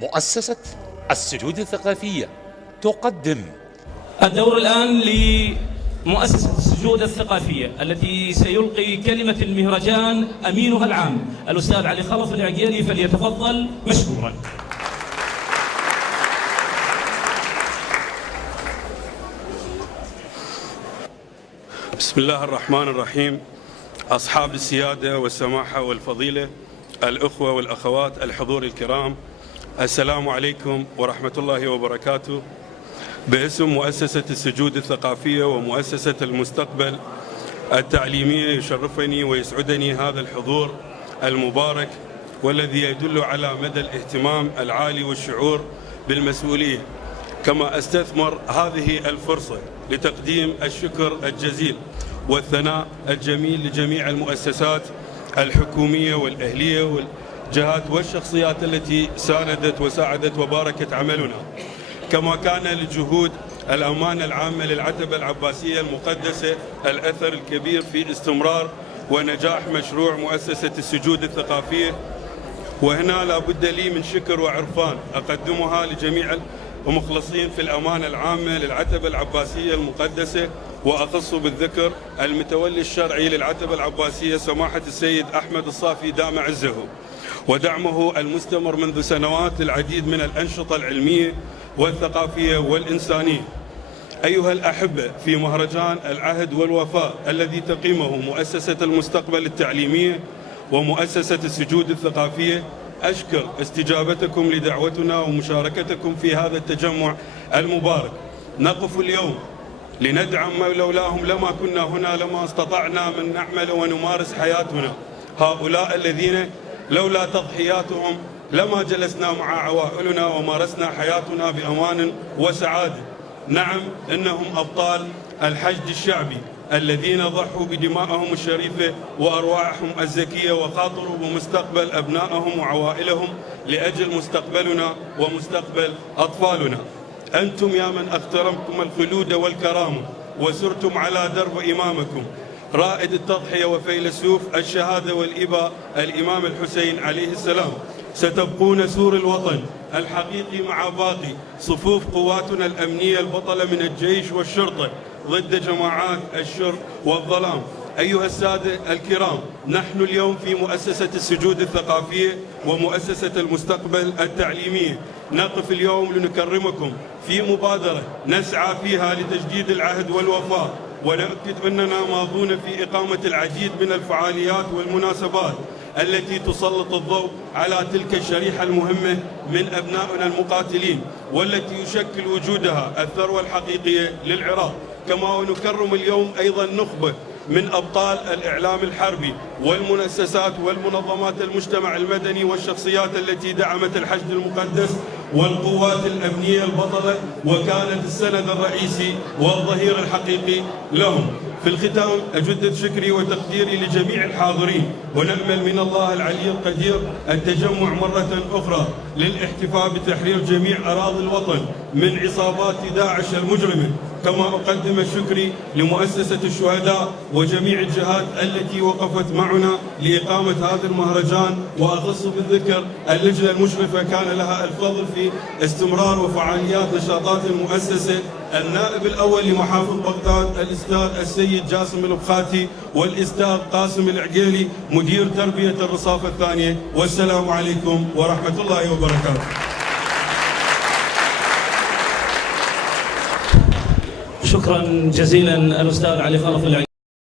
مؤسسة السجود الثقافية تقدم الدور الآن لمؤسسة السجود الثقافية التي سيلقي كلمة المهرجان أمينها العام الأستاذ علي خلف العقيلي، فليتفضل مشكورا. بسم الله الرحمن الرحيم. أصحاب السيادة والسماحة والفضيلة، الأخوة والأخوات، الحضور الكرام، السلام عليكم ورحمة الله وبركاته. باسم مؤسسة السجود الثقافية ومؤسسة المستقبل التعليمية يشرفني ويسعدني هذا الحضور المبارك، والذي يدل على مدى الاهتمام العالي والشعور بالمسؤولية. كما استثمر هذه الفرصة لتقديم الشكر الجزيل والثناء الجميل لجميع المؤسسات الحكومية والأهلية والجهات والشخصيات التي ساندت وساعدت وباركت عملنا، كما كان لجهود الأمانة العامة للعتبة العباسية المقدسة الأثر الكبير في استمرار ونجاح مشروع مؤسسة السجود الثقافية. وهنا لا بد لي من شكر وعرفان أقدمها لجميع ومخلصين في الأمانة العامة للعتبة العباسية المقدسة، وأخص بالذكر المتولي الشرعي للعتبة العباسية سماحة السيد أحمد الصافي دام عزه، ودعمه المستمر منذ سنوات للعديد من الأنشطة العلمية والثقافية والإنسانية. أيها الأحبة، في مهرجان العهد والوفاء الذي تقيمه مؤسسة المستقبل التعليمية ومؤسسة السجود الثقافية، أشكر استجابتكم لدعوتنا ومشاركتكم في هذا التجمع المبارك. نقف اليوم لندعم من لولاهم لما كنا هنا، لما استطعنا من نعمل ونمارس حياتنا. هؤلاء الذين لولا تضحياتهم لما جلسنا مع عوائلنا ومارسنا حياتنا بأمان وسعادة. نعم، إنهم أبطال الحشد الشعبي الذين ضحوا بدمائهم الشريفة وأرواحهم الزكية وخاطروا بمستقبل أبنائهم وعوائلهم لأجل مستقبلنا ومستقبل أطفالنا. أنتم يا من اخترمتم الخلود والكرامة وسرتم على درب إمامكم رائد التضحية وفيلسوف الشهادة والإباء الإمام الحسين عليه السلام، ستبقون سور الوطن الحقيقي مع باقي صفوف قواتنا الأمنية البطلة من الجيش والشرطة ضد جماعات الشر والظلام. أيها السادة الكرام، نحن اليوم في مؤسسة السجود الثقافية ومؤسسة المستقبل التعليمية نقف اليوم لنكرمكم في مبادرة نسعى فيها لتجديد العهد والوفاء، ونؤكد أننا ماضون في إقامة العديد من الفعاليات والمناسبات التي تسلط الضوء على تلك الشريحة المهمة من أبنائنا المقاتلين، والتي يشكل وجودها الثروة الحقيقية للعراق. كما نكرم اليوم أيضا نخبة من أبطال الإعلام الحربي والمؤسسات والمنظمات المجتمع المدني والشخصيات التي دعمت الحشد المقدس والقوات الأمنية البطلة، وكانت السند الرئيسي والظهير الحقيقي لهم. في الختام أجدد شكري وتقديري لجميع الحاضرين، ونأمل من الله العلي القدير التجمع مرة أخرى للاحتفاء بتحرير جميع أراضي الوطن من عصابات داعش المجرمة. كما أقدم شكري لمؤسسة الشهداء وجميع الجهات التي وقفت معنا لإقامة هذا المهرجان، وأخص بالذكر اللجنة المشرفة كان لها الفضل في استمرار وفعاليات نشاطات المؤسسة، النائب الأول لمحافظ بغداد الأستاذ السيد جاسم البخاتي، والأستاذ قاسم العقيلي مدير تربية الرصافة الثانية. والسلام عليكم ورحمة الله وبركاته. شكرا جزيلا الأستاذ علي خلف العقيلي.